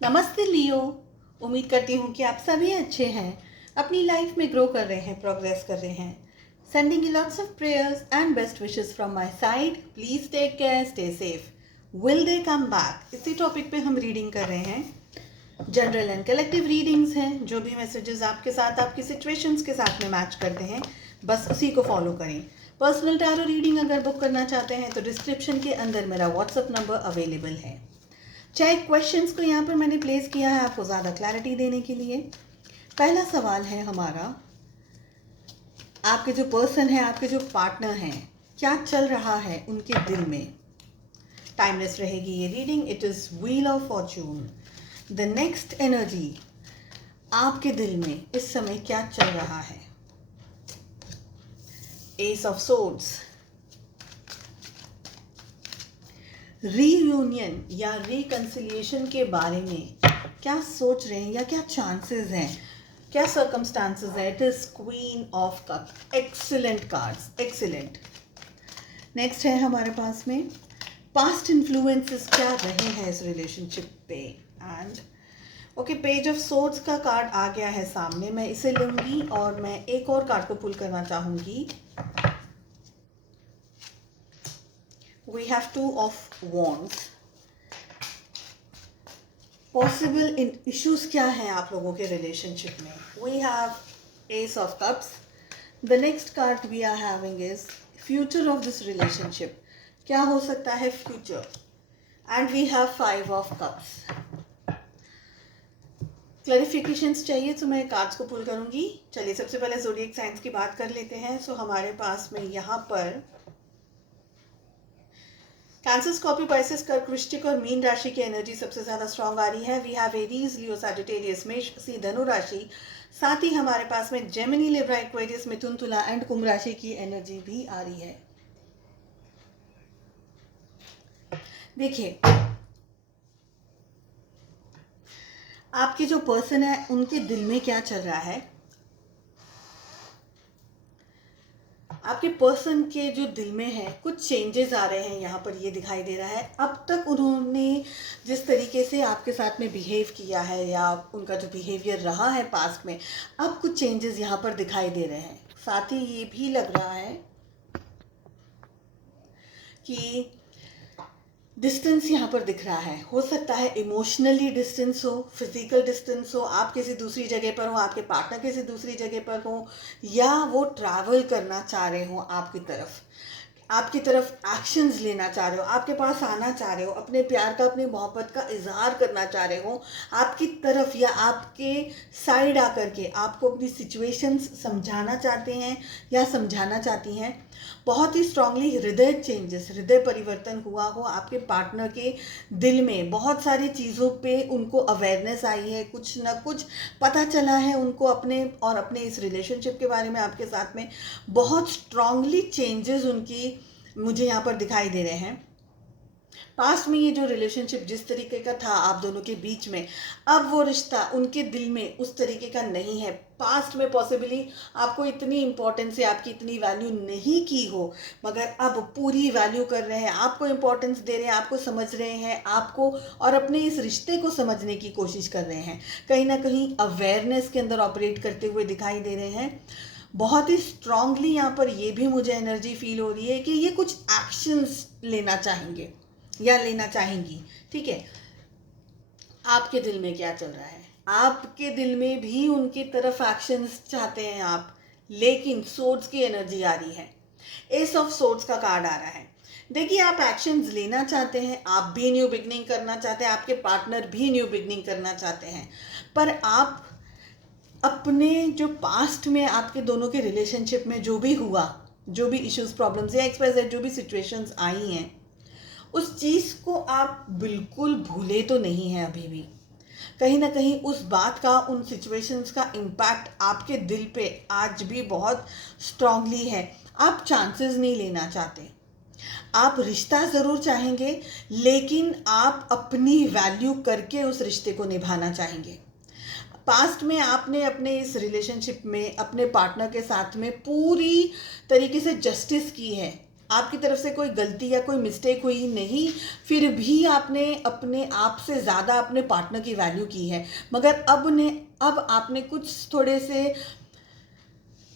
नमस्ते लियो। उम्मीद करती हूँ कि आप सभी अच्छे हैं, अपनी लाइफ में ग्रो कर रहे हैं, प्रोग्रेस कर रहे हैं। Sending you lots of prayers and best wishes from my side. Please take care, stay safe. Will they come back, इसी टॉपिक पे हम रीडिंग कर रहे हैं। जनरल एंड कलेक्टिव रीडिंग्स हैं। जो भी मैसेजेस आपके साथ, आपकी सिचुएशंस के साथ में मैच करते हैं, बस उसी को फॉलो करें। पर्सनल टैरो रीडिंग अगर बुक करना चाहते हैं तो डिस्क्रिप्शन के अंदर मेरा व्हाट्सएप नंबर अवेलेबल है। चाहे क्वेश्चंस को यहाँ पर मैंने प्लेस किया है आपको ज़्यादा क्लैरिटी देने के लिए। पहला सवाल है हमारा, आपके जो पर्सन है, आपके जो पार्टनर हैं, क्या चल रहा है उनके दिल में। टाइमलेस रहेगी ये reading. It is wheel of Fortune. The next energy, आपके दिल में इस समय क्या चल रहा है। एस ऑफ सोर्ड्स, रीयूनियन या रिकंसिलिएशन के बारे में क्या सोच रहे हैं या क्या चांसेस हैं, क्या सर्कमस्टांसेस है। It is queen of cup. Excellent cards, excellent. Next है हमारे पास में पास्ट इन्फ्लुएंसेस क्या रहे हैं इस रिलेशनशिप पे। And okay, page of swords का कार्ड आ गया है सामने। मैं इसे लूंगी और मैं एक और कार्ड को पुल करना चाहूंगी। We have two of wands. Possible issues क्या हैं आप लोगों के रिलेशनशिप में। We have ace of cups. The next card we are having is future of this relationship. क्या हो सकता है future. And we have five of cups. Clarifications चाहिए तो मैं कार्ड्स को पुल करूंगी। चलिए सबसे पहले ज़ोडिएक साइंस की बात कर लेते हैं। सो हमारे पास में यहाँ पर कैंसर, स्कॉर्पियो, पाइसेस, कर्क, वृश्चिक और मीन राशि की एनर्जी सबसे ज्यादा स्ट्रांग आ रही है। We have Aries, Leo, Sagittarius, मेष, सी, धनु राशि। साथ ही हमारे पास में जेमिनी, लिब्रा, एक्वेरियस, मिथुन, तुला एंड कुंभ राशि की एनर्जी भी आ रही है। देखिए, आपके जो पर्सन है उनके दिल में क्या चल रहा है। आपके पर्सन के जो दिल में है कुछ चेंजेस आ रहे हैं, यहाँ पर ये दिखाई दे रहा है। अब तक उन्होंने जिस तरीके से आपके साथ में बिहेव किया है या उनका जो बिहेवियर रहा है पास्ट में, अब कुछ चेंजेस यहाँ पर दिखाई दे रहे हैं। साथ ही ये भी लग रहा है कि डिस्टेंस यहाँ पर दिख रहा है। हो सकता है इमोशनली डिस्टेंस हो, फिजिकल डिस्टेंस हो, आप किसी दूसरी जगह पर हो, आपके पार्टनर किसी दूसरी जगह पर हो, या वो ट्रैवल करना चाह रहे हो आपकी तरफ एक्शंस लेना चाह रहे हो, आपके पास आना चाह रहे हो, अपने प्यार का, अपनी मोहब्बत का इजहार करना चाह रहे हो आपकी तरफ, या आपके साइड आकर के आपको अपनी सिचुएशंस समझाना चाहते हैं या समझाना चाहती हैं। बहुत ही स्ट्रांगली हृदय चेंजेस, हृदय परिवर्तन हुआ हो आपके पार्टनर के दिल में। बहुत सारी चीज़ों पे उनको अवेयरनेस आई है, कुछ ना कुछ पता चला है उनको अपने और अपने इस रिलेशनशिप के बारे में। आपके साथ में बहुत स्ट्रांगली चेंजेस उनकी मुझे यहाँ पर दिखाई दे रहे हैं। पास्ट में ये जो रिलेशनशिप जिस तरीके का था आप दोनों के बीच में, अब वो रिश्ता उनके दिल में उस तरीके का नहीं है। पास्ट में पॉसिबली आपको इतनी इम्पोर्टेंस या आपकी इतनी वैल्यू नहीं की हो, मगर अब पूरी वैल्यू कर रहे हैं, आपको इम्पोर्टेंस दे रहे हैं, आपको समझ रहे हैं, आपको और अपने इस रिश्ते को समझने की कोशिश कर रहे हैं। कहीं ना कहीं अवेयरनेस के अंदर ऑपरेट करते हुए दिखाई दे रहे हैं। बहुत ही स्ट्रांगली यहाँ पर ये भी मुझे एनर्जी फील हो रही है कि ये कुछ एक्शंस लेना चाहेंगे या लेना चाहेंगी। ठीक है, आपके दिल में क्या चल रहा है। आपके दिल में भी उनकी तरफ एक्शंस चाहते हैं आप, लेकिन सोर्ड्स की एनर्जी आ रही है। एस ऑफ सोर्ड्स का कार्ड आ रहा है। देखिए, आप एक्शंस लेना चाहते हैं, आप भी न्यू बिगनिंग करना चाहते हैं, आपके पार्टनर भी न्यू बिगनिंग करना चाहते हैं, पर आप अपने जो पास्ट में आपके दोनों के रिलेशनशिप में जो भी हुआ, जो भी इश्यूज, प्रॉब्लम्स या एक्सप्रेस जो भी सिचुएशंस आई हैं, उस चीज़ को आप बिल्कुल भूले तो नहीं हैं अभी भी। कहीं ना कहीं उस बात का, उन सिचुएशंस का इम्पैक्ट आपके दिल पे आज भी बहुत स्ट्रांगली है। आप चांसेस नहीं लेना चाहते, आप रिश्ता ज़रूर चाहेंगे, लेकिन आप अपनी वैल्यू करके उस रिश्ते को निभाना चाहेंगे। पास्ट में आपने अपने इस रिलेशनशिप में अपने पार्टनर के साथ में पूरी तरीके से जस्टिस की है, आपकी तरफ से कोई गलती या कोई मिस्टेक हुई नहीं, फिर भी आपने अपने आप से ज़्यादा अपने पार्टनर की वैल्यू की है, मगर अब आपने कुछ थोड़े से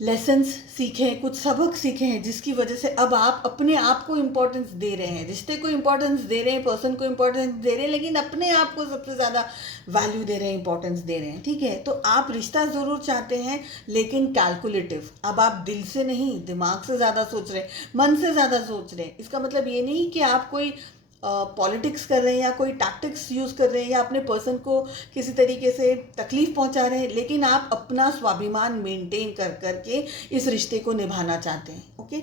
लेसन्स सीखे हैं, कुछ सबक सीखे हैं, जिसकी वजह से अब आप अपने आप को इम्पोर्टेंस दे रहे हैं, रिश्ते को इम्पोर्टेंस दे रहे हैं, पर्सन को इम्पोर्टेंस दे रहे हैं, लेकिन अपने आप को सबसे ज़्यादा वैल्यू दे रहे हैं, इंपॉर्टेंस दे रहे हैं। ठीक है, तो आप रिश्ता ज़रूर चाहते हैं, लेकिन कैलकुलेटिव। अब आप दिल से नहीं, दिमाग से ज़्यादा सोच रहे हैं, मन से ज़्यादा सोच रहे हैं। इसका मतलब ये नहीं कि आप कोई पॉलिटिक्स कर रहे हैं या कोई टैक्टिक्स यूज़ कर रहे हैं या अपने पर्सन को किसी तरीके से तकलीफ पहुंचा रहे हैं, लेकिन आप अपना स्वाभिमान मेंटेन कर करके इस रिश्ते को निभाना चाहते हैं। ओके,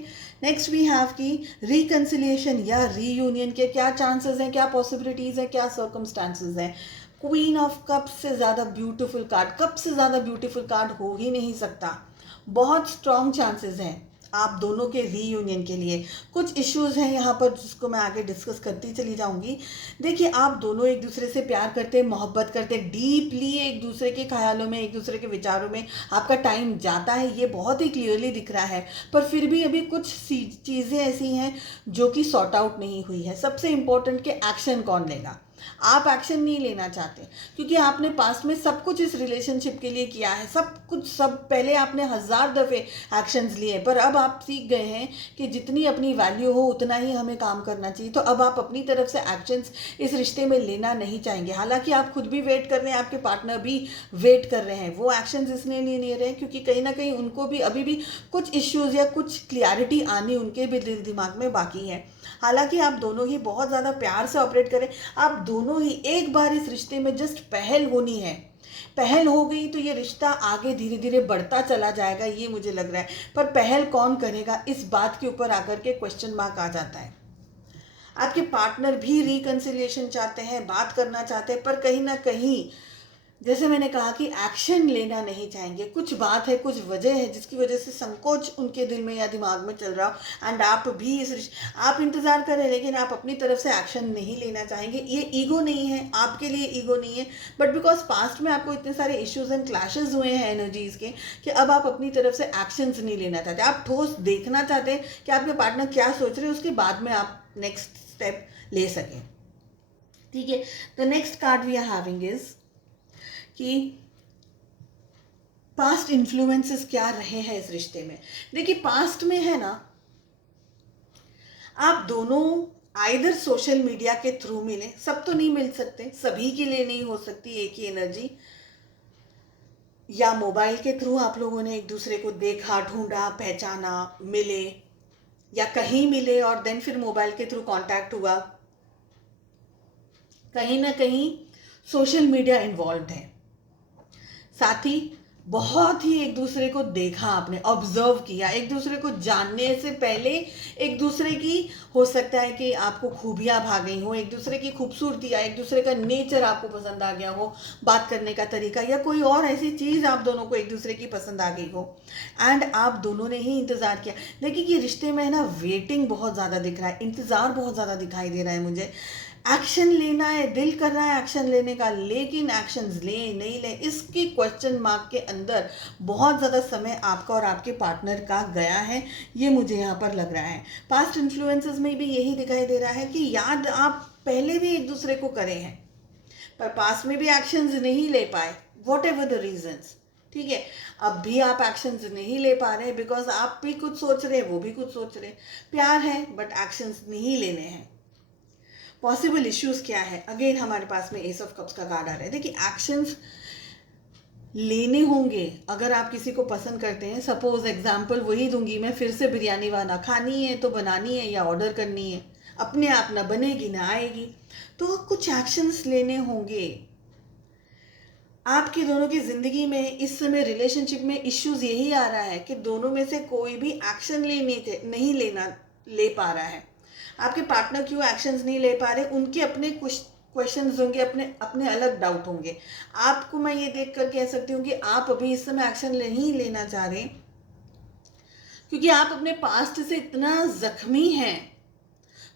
नेक्स्ट वी हैव की रिकन्सिलिएशन या रीयूनियन के क्या चांसेस हैं, क्या पॉसिबिलिटीज़ हैं, क्या सर्कमस्टांसेस हैं। क्वीन ऑफ कप्स से ज़्यादा ब्यूटीफुल कार्ड, कप से ज़्यादा ब्यूटीफुल कार्ड हो ही नहीं सकता। बहुत स्ट्रॉन्ग चांसेस हैं आप दोनों के रीयूनियन के लिए। कुछ इश्यूज हैं यहाँ पर जिसको मैं आगे डिस्कस करती चली जाऊँगी। देखिए, आप दोनों एक दूसरे से प्यार करते हैं, मोहब्बत करते हैं, डीपली एक दूसरे के ख्यालों में, एक दूसरे के विचारों में आपका टाइम जाता है, ये बहुत ही क्लियरली दिख रहा है। पर फिर भी अभी कुछ चीज़ें ऐसी हैं जो कि सॉर्ट आउट नहीं हुई है। सबसे इम्पोर्टेंट कि एक्शन कौन लेगा। आप एक्शन नहीं लेना चाहते क्योंकि आपने पास्ट में सब कुछ इस रिलेशनशिप के लिए किया है, सब पहले आपने 1000 दफ़े एक्शंस लिए, पर अब आप सीख गए हैं कि जितनी अपनी वैल्यू हो उतना ही हमें काम करना चाहिए। तो अब आप अपनी तरफ से एक्शंस इस रिश्ते में लेना नहीं चाहेंगे। हालांकि आप खुद भी वेट कर रहे हैं, आपके पार्टनर भी वेट कर रहे हैं, वो एक्शंस इसलिए नहीं ले रहे हैं क्योंकि कहीं ना कहीं उनको भी अभी भी कुछ इश्यूज़ या कुछ क्लैरिटी आनी उनके भी दिल दिमाग में बाकी है। हालांकि आप दोनों ही बहुत ज़्यादा प्यार से ऑपरेट करें, आप दोनों ही एक बार इस रिश्ते में जस्ट पहल होनी है। पहल हो गई तो ये रिश्ता आगे धीरे धीरे बढ़ता चला जाएगा, ये मुझे लग रहा है। पर पहल कौन करेगा, इस बात के ऊपर आकर के क्वेश्चन मार्क आ जाता है। आपके पार्टनर भी रिकन्सिलिएशन चाहते हैं, बात करना चाहते हैं, पर कहीं ना कहीं जैसे मैंने कहा कि एक्शन लेना नहीं चाहेंगे। कुछ बात है, कुछ वजह है जिसकी वजह से संकोच उनके दिल में या दिमाग में चल रहा हो, एंड आप भी आप इंतज़ार करें लेकिन आप अपनी तरफ से एक्शन नहीं लेना चाहेंगे। ये ईगो नहीं है, आपके लिए ईगो नहीं है, बट बिकॉज पास्ट में आपको इतने सारे इश्यूज एंड क्लैशेज हुए हैं एनर्जीज के कि अब आप अपनी तरफ से एक्शंस नहीं लेना चाहते। आप ठोस देखना चाहते हैं कि आपके पार्टनर क्या सोच रहे हैं, उसके बाद में आप नेक्स्ट स्टेप ले सकें। ठीक है, the next card we are having is कि पास्ट इन्फ्लुएंसेस क्या रहे हैं इस रिश्ते में। देखिए, पास्ट में है ना, आप दोनों आइदर सोशल मीडिया के थ्रू मिले, सब तो नहीं मिल सकते, सभी के लिए नहीं हो सकती एक ही एनर्जी, या मोबाइल के थ्रू आप लोगों ने एक दूसरे को देखा, ढूंढा, पहचाना, मिले, या कहीं मिले और देन फिर मोबाइल के थ्रू कांटेक्ट हुआ। कहीं ना कहीं सोशल मीडिया इन्वॉल्व है। साथ ही बहुत ही एक दूसरे को देखा, आपने ऑब्जर्व किया, एक दूसरे को जानने से पहले एक दूसरे की, हो सकता है कि आपको खूबियाँ भा गई हो, एक दूसरे की खूबसूरती या एक दूसरे का नेचर आपको पसंद आ गया हो, बात करने का तरीका या कोई और ऐसी चीज़ आप दोनों को एक दूसरे की पसंद आ गई हो, एंड आप दोनों ने ही इंतज़ार किया। लेकिन ये रिश्ते में है ना, वेटिंग बहुत ज़्यादा दिख रहा है, इंतज़ार बहुत ज़्यादा दिखाई दे रहा है मुझे। एक्शन लेना है, दिल कर रहा है एक्शन लेने का, लेकिन एक्शंस ले नहीं ले, इसकी क्वेश्चन मार्क के अंदर बहुत ज़्यादा समय आपका और आपके पार्टनर का गया है, ये मुझे यहाँ पर लग रहा है। पास्ट इन्फ्लुएंसेस में भी यही दिखाई दे रहा है कि याद आप पहले भी एक दूसरे को करे हैं, पर पास्ट में भी एक्शंस नहीं ले पाए, वॉट एवर द रीजन्स। ठीक है, अब भी आप एक्शंस नहीं ले पा रहे बिकॉज आप भी कुछ सोच रहे हैं, वो भी कुछ सोच रहे हैं। प्यार है बट एक्शंस नहीं लेने हैं। पॉसिबल इश्यूज क्या है, अगेन हमारे पास में एस ऑफ कप्स का कार्ड आ रहा है। देखिए, एक्शंस लेने होंगे अगर आप किसी को पसंद करते हैं। सपोज एग्जांपल वही दूंगी मैं फिर से, बिरयानी वाना खानी है तो बनानी है या ऑर्डर करनी है, अपने आप ना बनेगी ना आएगी, तो कुछ एक्शंस लेने होंगे। आपके दोनों की ज़िंदगी में इस समय रिलेशनशिप में इश्यूज यही आ रहा है कि दोनों में से कोई भी एक्शन नहीं ले पा रहा है। आपके पार्टनर क्यों एक्शंस नहीं ले पा रहे, उनके अपने कुछ क्वेश्चंस होंगे, अपने अपने अलग डाउट होंगे। आपको मैं ये देख कर कह सकती हूँ कि आप अभी इस समय एक्शन नहीं लेना चाह रहे क्योंकि आप अपने पास्ट से इतना जख्मी हैं।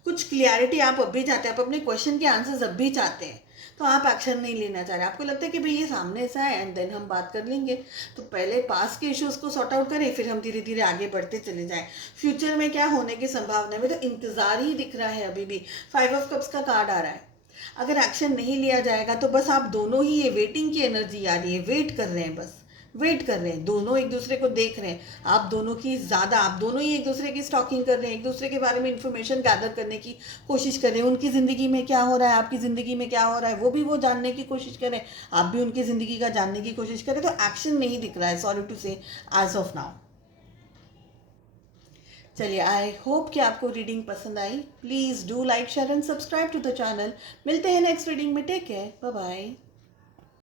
कुछ क्लियरिटी आप अब भी चाहते हैं, आप अपने क्वेश्चन के आंसर्स अब भी चाहते हैं, तो आप एक्शन नहीं लेना चाह रहे, आपको लगता है कि भाई ये सामने से है एंड देन हम बात कर लेंगे। तो पहले पास के इश्यूज़ को सॉर्ट आउट करें, फिर हम धीरे धीरे आगे बढ़ते चले जाएं। फ्यूचर में क्या होने की संभावना है, में तो इंतज़ार ही दिख रहा है अभी भी। 5 ऑफ कप्स का कार्ड आ रहा है। अगर एक्शन नहीं लिया जाएगा तो बस आप दोनों ही, ये वेटिंग की एनर्जी आ रही है, वेट कर रहे हैं, बस वेट कर रहे हैं, दोनों एक दूसरे को देख रहे हैं। आप दोनों की ज़्यादा, आप दोनों ही एक दूसरे की स्टॉकिंग कर रहे हैं, एक दूसरे के बारे में इंफॉर्मेशन गैदर करने की कोशिश कर रहे हैं। उनकी ज़िंदगी में क्या हो रहा है, आपकी ज़िंदगी में क्या हो रहा है, वो भी वो जानने की कोशिश करें, आप भी उनकी ज़िंदगी का जानने की कोशिश करें। तो एक्शन नहीं दिख रहा है, sorry to say, as of now. चलिए, आई होप कि आपको रीडिंग पसंद आई। Please do like, share and subscribe to the channel. मिलते हैं नेक्स्ट रीडिंग में। Take care, bye bye.